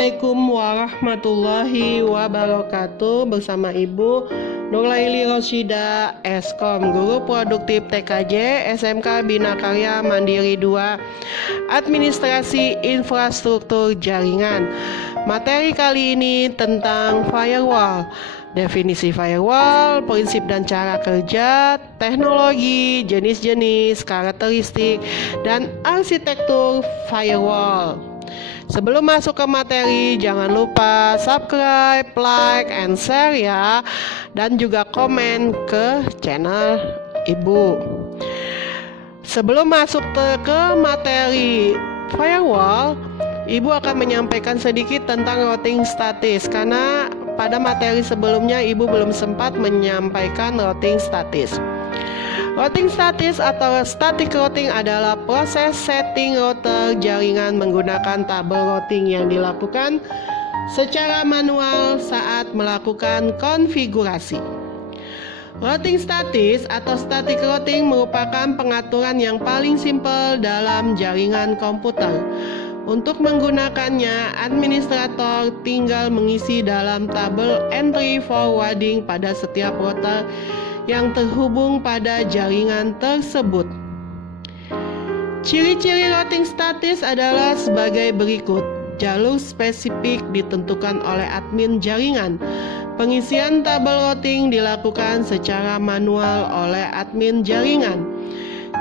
Assalamualaikum warahmatullahi wabarakatuh. Bersama Ibu Nurlaili Rosyida, Eskom, Guru Produktif TKJ SMK Bina Karya Mandiri 2, Administrasi Infrastruktur Jaringan. Materi kali ini tentang firewall. Definisi firewall, prinsip dan cara kerja, teknologi, jenis-jenis, karakteristik, dan arsitektur firewall. Sebelum masuk ke materi, jangan lupa subscribe, like, and share ya, dan juga komen ke channel Ibu. Sebelum masuk ke materi firewall, Ibu akan menyampaikan sedikit tentang routing statis, karena pada materi sebelumnya Ibu belum sempat menyampaikan routing statis. Routing statis atau static routing adalah proses setting router jaringan menggunakan tabel routing yang dilakukan secara manual saat melakukan konfigurasi. Routing statis atau static routing merupakan pengaturan yang paling simpel dalam jaringan komputer. Untuk menggunakannya, administrator tinggal mengisi dalam tabel entry forwarding pada setiap router yang terhubung pada jaringan tersebut. Ciri-ciri routing statis adalah sebagai berikut. Jalur spesifik ditentukan oleh admin jaringan. Pengisian tabel routing dilakukan secara manual oleh admin jaringan.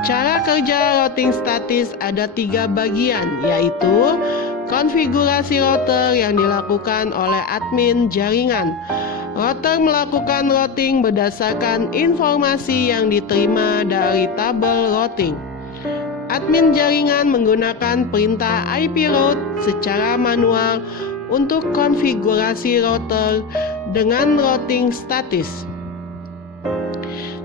Cara kerja routing statis ada 3 bagian, yaitu konfigurasi router yang dilakukan oleh admin jaringan. Router melakukan routing berdasarkan informasi yang diterima dari tabel routing. Admin jaringan menggunakan perintah IP route secara manual untuk konfigurasi router dengan routing statis.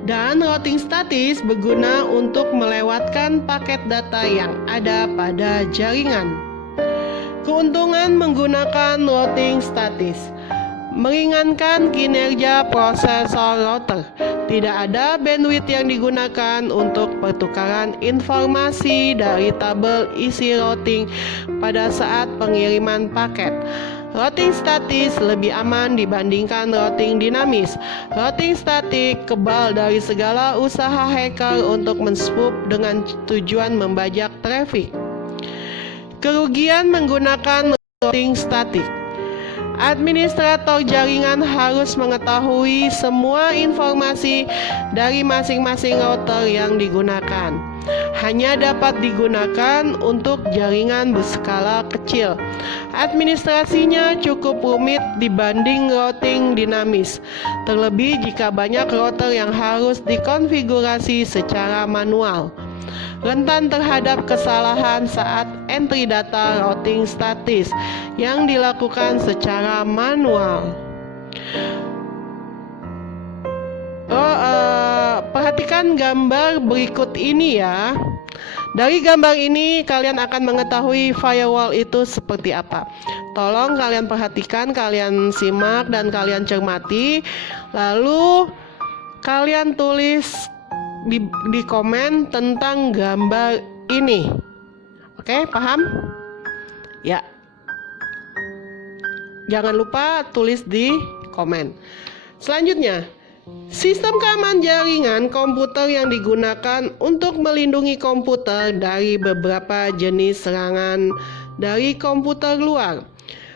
Dan routing statis berguna untuk melewatkan paket data yang ada pada jaringan. Keuntungan menggunakan routing statis: meringankan kinerja prosesor router. Tidak ada bandwidth yang digunakan untuk pertukaran informasi dari tabel isi routing pada saat pengiriman paket. Routing statis lebih aman dibandingkan routing dinamis. Routing statik kebal dari segala usaha hacker untuk men-spoof dengan tujuan membajak traffic. Kerugian menggunakan routing statik: administrator jaringan harus mengetahui semua informasi dari masing-masing router yang digunakan. Hanya dapat digunakan untuk jaringan berskala kecil. Administrasinya cukup rumit dibanding routing dinamis, terlebih jika banyak router yang harus dikonfigurasi secara manual. Rentan terhadap kesalahan saat entry data routing statis yang dilakukan secara manual. Perhatikan gambar berikut ini ya. Dari gambar ini kalian akan mengetahui firewall itu seperti apa. Tolong kalian perhatikan, kalian simak dan kalian cermati. Lalu kalian tulis di komen tentang gambar ini. Oke, paham? Ya. Jangan lupa tulis di komen. Selanjutnya, sistem keamanan jaringan komputer yang digunakan untuk melindungi komputer dari beberapa jenis serangan dari komputer luar.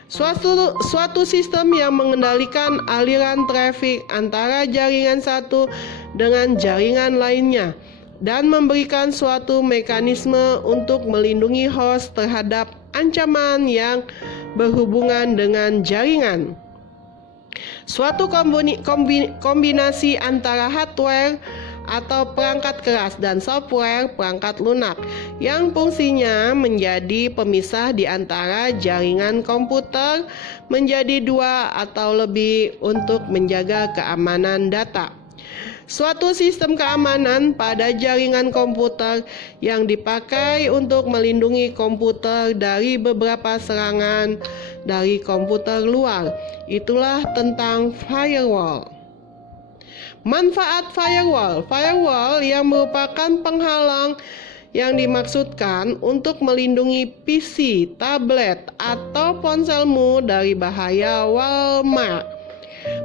Suatu sistem yang mengendalikan aliran trafik antara jaringan satu dengan jaringan lainnya dan memberikan suatu mekanisme untuk melindungi host terhadap ancaman yang berhubungan dengan jaringan. Suatu kombinasi antara hardware atau perangkat keras dan software perangkat lunak yang fungsinya menjadi pemisah di antara jaringan komputer menjadi 2 atau lebih untuk menjaga keamanan data. Suatu sistem keamanan pada jaringan komputer yang dipakai untuk melindungi komputer dari beberapa serangan dari komputer luar. Itulah tentang firewall. Manfaat firewall. Firewall yang merupakan penghalang yang dimaksudkan untuk melindungi PC, tablet, atau ponselmu dari bahaya malware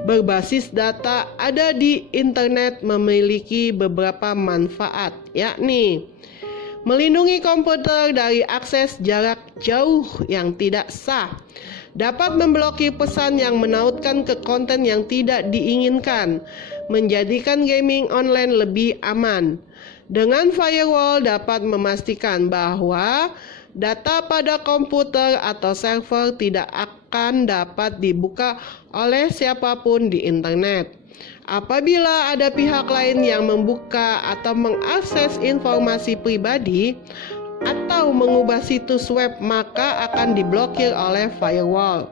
berbasis data ada di internet memiliki beberapa manfaat, yakni melindungi komputer dari akses jarak jauh yang tidak sah, dapat memblokir pesan yang menautkan ke konten yang tidak diinginkan, menjadikan gaming online lebih aman. Dengan firewall dapat memastikan bahwa data pada komputer atau server tidak akan dapat dibuka oleh siapapun di internet. Apabila ada pihak lain yang membuka atau mengakses informasi pribadi atau mengubah situs web, maka akan diblokir oleh firewall.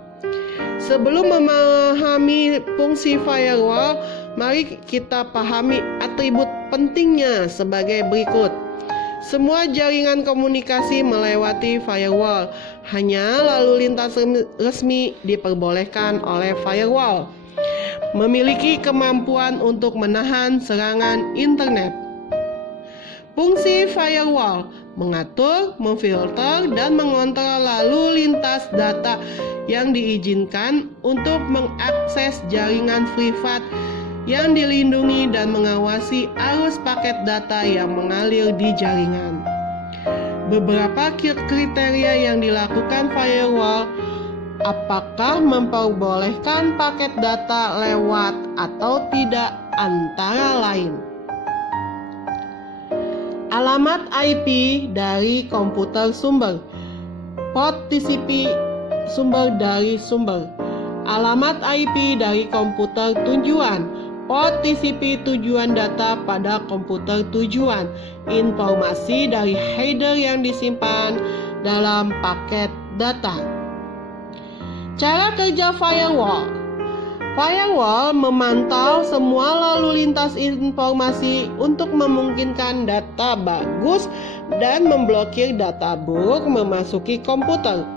Sebelum memahami fungsi firewall, mari kita pahami atribut pentingnya sebagai berikut. Semua jaringan komunikasi melewati firewall. Hanya lalu lintas resmi diperbolehkan oleh firewall. Memiliki kemampuan untuk menahan serangan internet. Fungsi firewall mengatur, memfilter, dan mengontrol lalu lintas data yang diizinkan untuk mengakses jaringan privat yang dilindungi dan mengawasi arus paket data yang mengalir di jaringan. Beberapa kriteria yang dilakukan firewall: apakah memperbolehkan paket data lewat atau tidak, antara lain alamat IP dari komputer sumber, port TCP sumber dari sumber, alamat IP dari komputer tujuan, port TCP tujuan data pada komputer tujuan, informasi dari header yang disimpan dalam paket data. Cara kerja firewall. Firewall memantau semua lalu lintas informasi untuk memungkinkan data bagus dan memblokir data buruk memasuki komputer.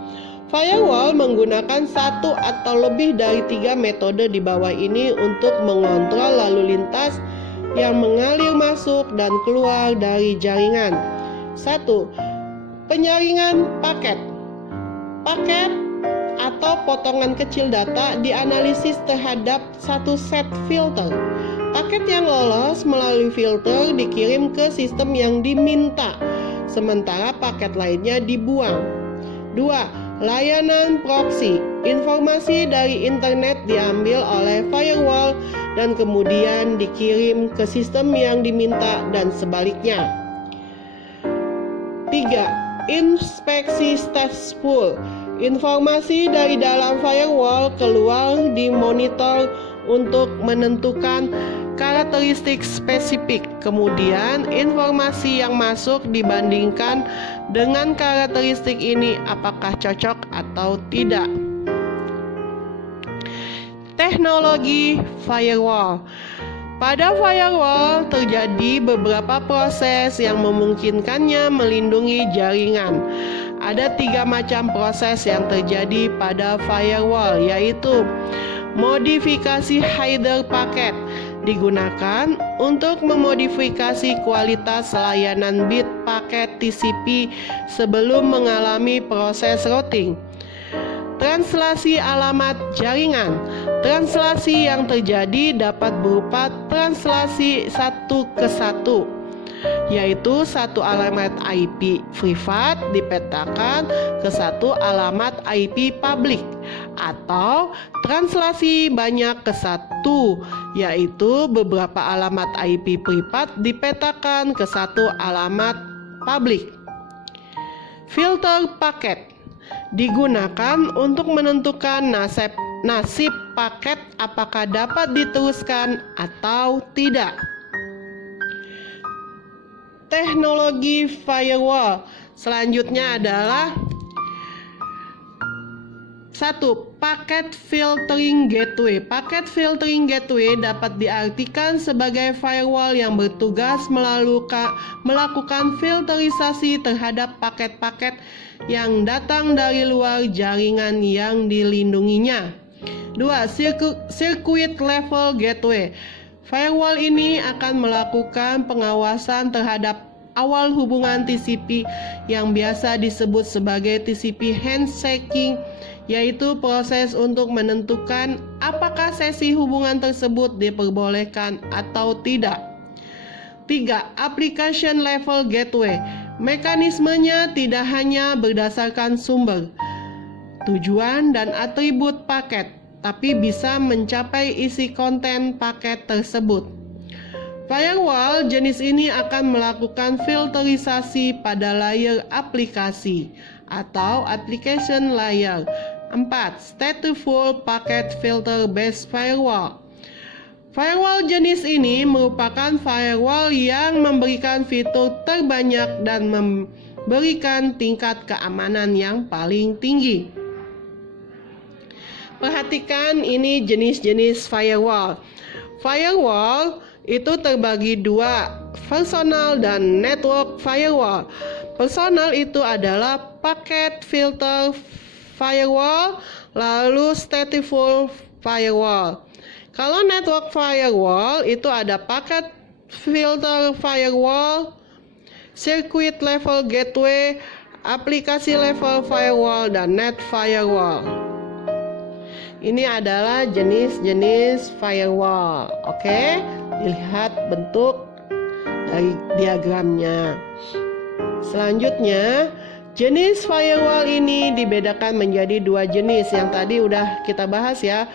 Firewall menggunakan satu atau lebih dari 3 metode di bawah ini untuk mengontrol lalu lintas yang mengalir masuk dan keluar dari jaringan. 1. Penyaringan paket. Paket atau potongan kecil data dianalisis terhadap satu set filter. Paket yang lolos melalui filter dikirim ke sistem yang diminta, sementara paket lainnya dibuang. 2. Layanan proxy. Informasi dari internet diambil oleh firewall dan kemudian dikirim ke sistem yang diminta dan sebaliknya. 3. Inspeksi stateful. Informasi dari dalam firewall keluar dimonitor untuk menentukan karakteristik spesifik. Kemudian informasi yang masuk dibandingkan dengan karakteristik ini apakah cocok atau tidak. Teknologi firewall. Pada firewall terjadi beberapa proses yang memungkinkannya melindungi jaringan. Ada 3 macam proses yang terjadi pada firewall, yaitu modifikasi header paket, digunakan untuk memodifikasi kualitas layanan bit paket TCP sebelum mengalami proses routing. Translasi alamat jaringan. Translasi yang terjadi dapat berupa translasi 1-ke-1, yaitu satu alamat IP privat dipetakan ke satu alamat IP publik, atau translasi banyak ke satu, yaitu beberapa alamat IP privat dipetakan ke satu alamat publik. Filter paket digunakan untuk menentukan nasib paket apakah dapat diteruskan atau tidak. Teknologi firewall selanjutnya adalah 1. Packet filtering gateway. Packet filtering gateway dapat diartikan sebagai firewall yang bertugas melakukan filterisasi terhadap paket-paket yang datang dari luar jaringan yang dilindunginya. 2. Circuit level gateway. Firewall ini akan melakukan pengawasan terhadap awal hubungan TCP yang biasa disebut sebagai TCP handshaking, yaitu proses untuk menentukan apakah sesi hubungan tersebut diperbolehkan atau tidak. 3. Application level gateway. Mekanismenya tidak hanya berdasarkan sumber, tujuan, dan atribut paket, tapi bisa mencapai isi konten paket tersebut. Firewall jenis ini akan melakukan filterisasi pada layer aplikasi atau application layer. 4. Stateful Packet Filter Based Firewall. Firewall jenis ini merupakan firewall yang memberikan fitur terbanyak dan memberikan tingkat keamanan yang paling tinggi. Perhatikan ini jenis-jenis firewall. Firewall itu terbagi dua, personal dan network firewall. Personal itu adalah packet filter firewall, lalu stateful firewall. Kalau network firewall itu ada packet filter firewall, circuit level gateway, aplikasi level firewall, dan net firewall. Ini adalah jenis-jenis firewall. Oke, dilihat bentuk dari diagramnya. Selanjutnya, jenis firewall ini dibedakan menjadi dua jenis. Yang tadi udah kita bahas ya.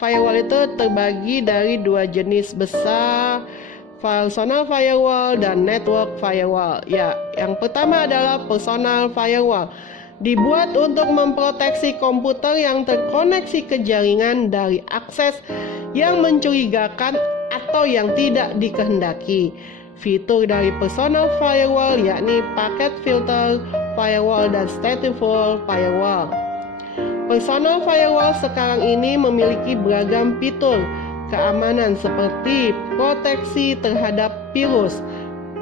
Firewall itu terbagi dari dua jenis besar, personal firewall dan network firewall. Ya, yang pertama adalah personal firewall. Dibuat untuk memproteksi komputer yang terkoneksi ke jaringan dari akses yang mencurigakan atau yang tidak dikehendaki. Fitur dari personal firewall yakni packet filter firewall dan stateful firewall. Personal firewall sekarang ini memiliki beragam fitur keamanan seperti proteksi terhadap virus,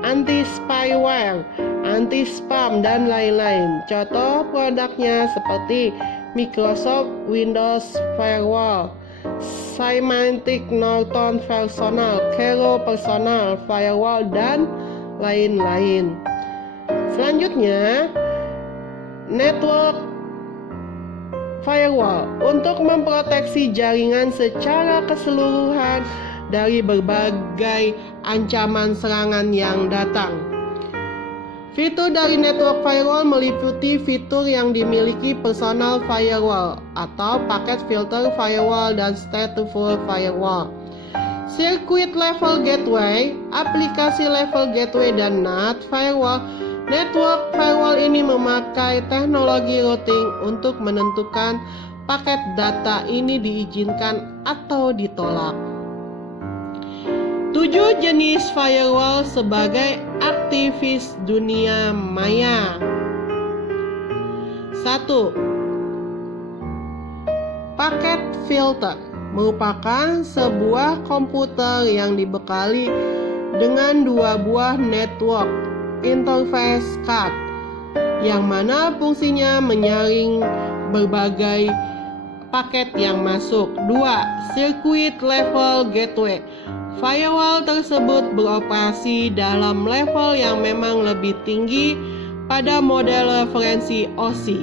anti-spyware, anti-spam, dan lain-lain. Contoh produknya seperti Microsoft Windows Firewall, Symantec Norton Personal, Kero Personal Firewall, dan lain-lain. Selanjutnya, network firewall untuk memproteksi jaringan secara keseluruhan dari berbagai ancaman serangan yang datang. Fitur dari network firewall meliputi fitur yang dimiliki personal firewall atau packet filter firewall dan stateful firewall. Circuit level gateway, aplikasi level gateway, dan NAT firewall. Network firewall ini memakai teknologi routing untuk menentukan paket data ini diizinkan atau ditolak. 7 jenis firewall sebagai aktivis dunia maya. 1. Paket filter merupakan sebuah komputer yang dibekali dengan dua buah network interface card yang mana fungsinya menyaring berbagai paket yang masuk. 2. Circuit level gateway. Firewall tersebut beroperasi dalam level yang memang lebih tinggi pada model referensi OSI.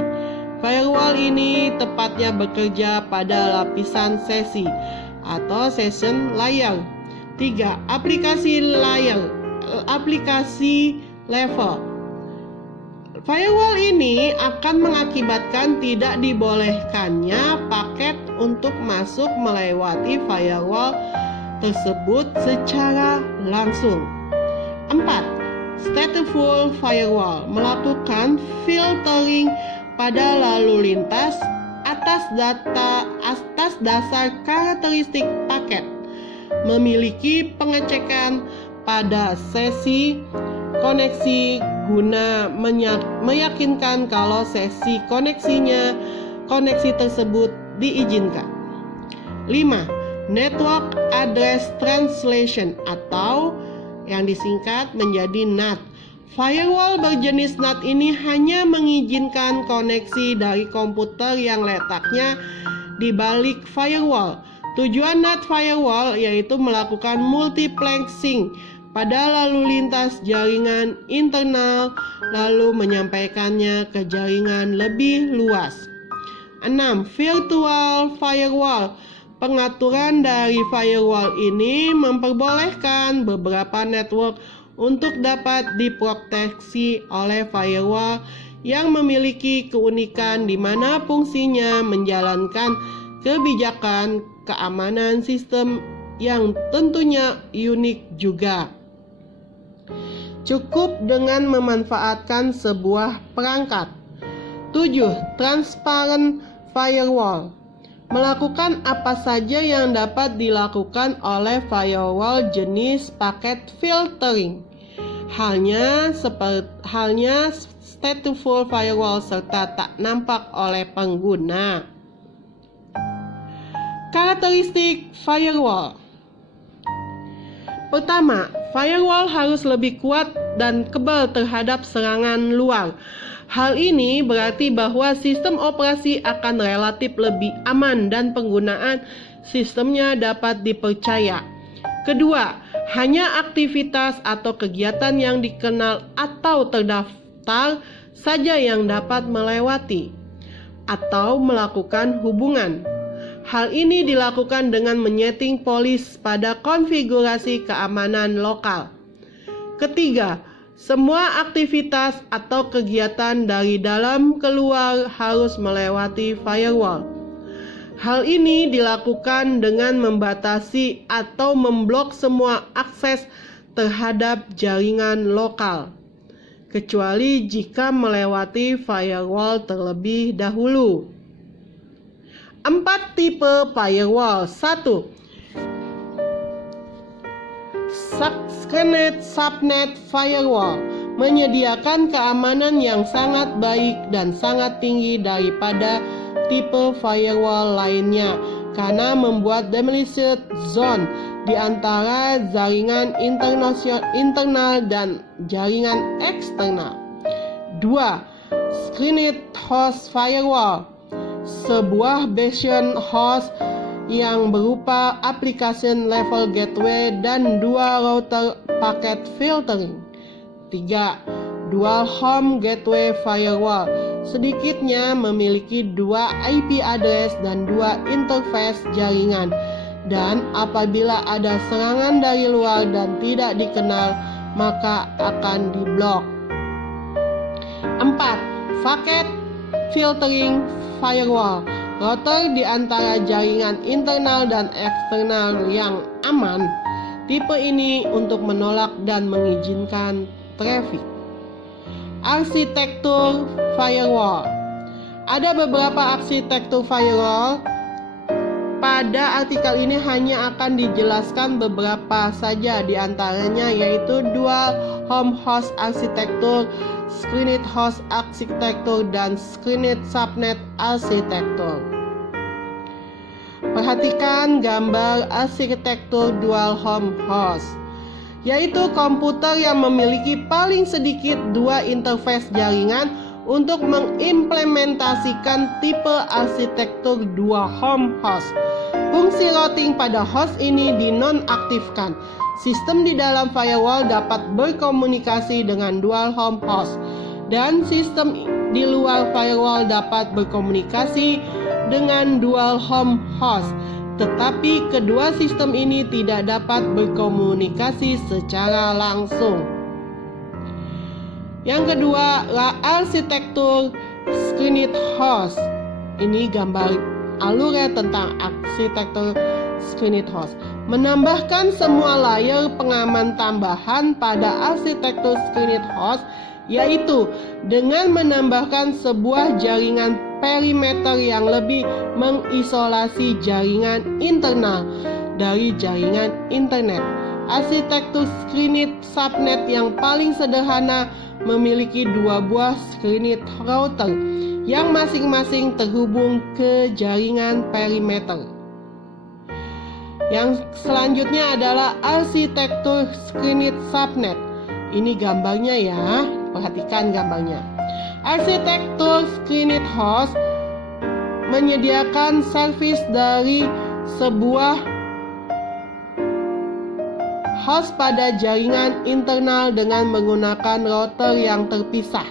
Firewall ini tepatnya bekerja pada lapisan sesi atau session layer. 3. Aplikasi level. Firewall ini akan mengakibatkan tidak dibolehkannya paket untuk masuk melewati firewall tersebut secara langsung. 4. Stateful firewall melakukan filtering pada lalu lintas atas dasar karakteristik paket, memiliki pengecekan pada sesi koneksi guna meyakinkan kalau sesi koneksi tersebut diizinkan. 5. Network Address Translation atau yang disingkat menjadi NAT. Firewall berjenis NAT ini hanya mengizinkan koneksi dari komputer yang letaknya di balik firewall. Tujuan NAT firewall yaitu melakukan multiplexing pada lalu lintas jaringan internal lalu menyampaikannya ke jaringan lebih luas. 6. Virtual firewall. Pengaturan dari firewall ini memperbolehkan beberapa network untuk dapat diproteksi oleh firewall yang memiliki keunikan di mana fungsinya menjalankan kebijakan keamanan sistem yang tentunya unik juga. Cukup dengan memanfaatkan sebuah perangkat. 7. Transparent firewall. Melakukan apa saja yang dapat dilakukan oleh firewall jenis paket filtering. Halnya stateful firewall serta tak nampak oleh pengguna. Karakteristik firewall. Pertama, firewall harus lebih kuat dan kebal terhadap serangan luar. Hal ini berarti bahwa sistem operasi akan relatif lebih aman dan penggunaan sistemnya dapat dipercaya. Kedua, hanya aktivitas atau kegiatan yang dikenal atau terdaftar saja yang dapat melewati atau melakukan hubungan. Hal ini dilakukan dengan menyeting polis pada konfigurasi keamanan lokal. Ketiga, semua aktivitas atau kegiatan dari dalam keluar harus melewati firewall. Hal ini dilakukan dengan membatasi atau memblok semua akses terhadap jaringan lokal, kecuali jika melewati firewall terlebih dahulu. 4 tipe firewall. 1. Screened subnet firewall menyediakan keamanan yang sangat baik dan sangat tinggi daripada tipe firewall lainnya karena membuat demilitarized zone di antara jaringan internal dan jaringan eksternal. 2. Screened host firewall, sebuah version host yang berupa application level gateway dan 2 router packet filtering. 3. Dual home gateway firewall, sedikitnya memiliki 2 IP address dan 2 interface jaringan, dan apabila ada serangan dari luar dan tidak dikenal maka akan diblok. 4. Packet filtering firewall, router di antara jaringan internal dan eksternal yang aman. Tipe ini untuk menolak dan mengizinkan traffic. Arsitektur firewall. Ada beberapa arsitektur firewall. Pada artikel ini hanya akan dijelaskan beberapa saja di antaranya, yaitu dual home host arsitektur, screened host arsitektur, dan screened subnet arsitektur. Perhatikan gambar arsitektur dual home host, yaitu komputer yang memiliki paling sedikit 2 interface jaringan. Untuk mengimplementasikan tipe arsitektur dual home host, fungsi routing pada host ini dinonaktifkan. Sistem di dalam firewall dapat berkomunikasi dengan dual home host, dan sistem di luar firewall dapat berkomunikasi dengan dual home host, tetapi kedua sistem ini tidak dapat berkomunikasi secara langsung. Yang kedua, arsitektur screened host. Ini gambar alurnya tentang arsitektur screened host. Menambahkan semua layer pengaman tambahan pada arsitektur screened host, yaitu dengan menambahkan sebuah jaringan perimeter yang lebih mengisolasi jaringan internal dari jaringan internet. Arsitektur screened subnet yang paling sederhana memiliki 2 buah screened router yang masing-masing terhubung ke jaringan perimeter. Yang selanjutnya adalah arsitektur screened subnet. Ini gambarnya ya, perhatikan gambarnya. Arsitektur screened host menyediakan service dari sebuah host pada jaringan internal dengan menggunakan router yang terpisah.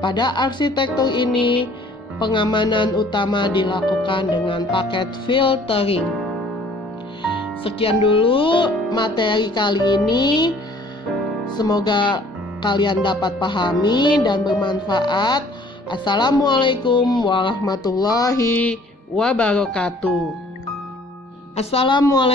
Pada arsitektur ini, pengamanan utama dilakukan dengan paket filtering. Sekian dulu materi kali ini. Semoga kalian dapat pahami dan bermanfaat. Assalamualaikum warahmatullahi wabarakatuh. Assalamualaikum.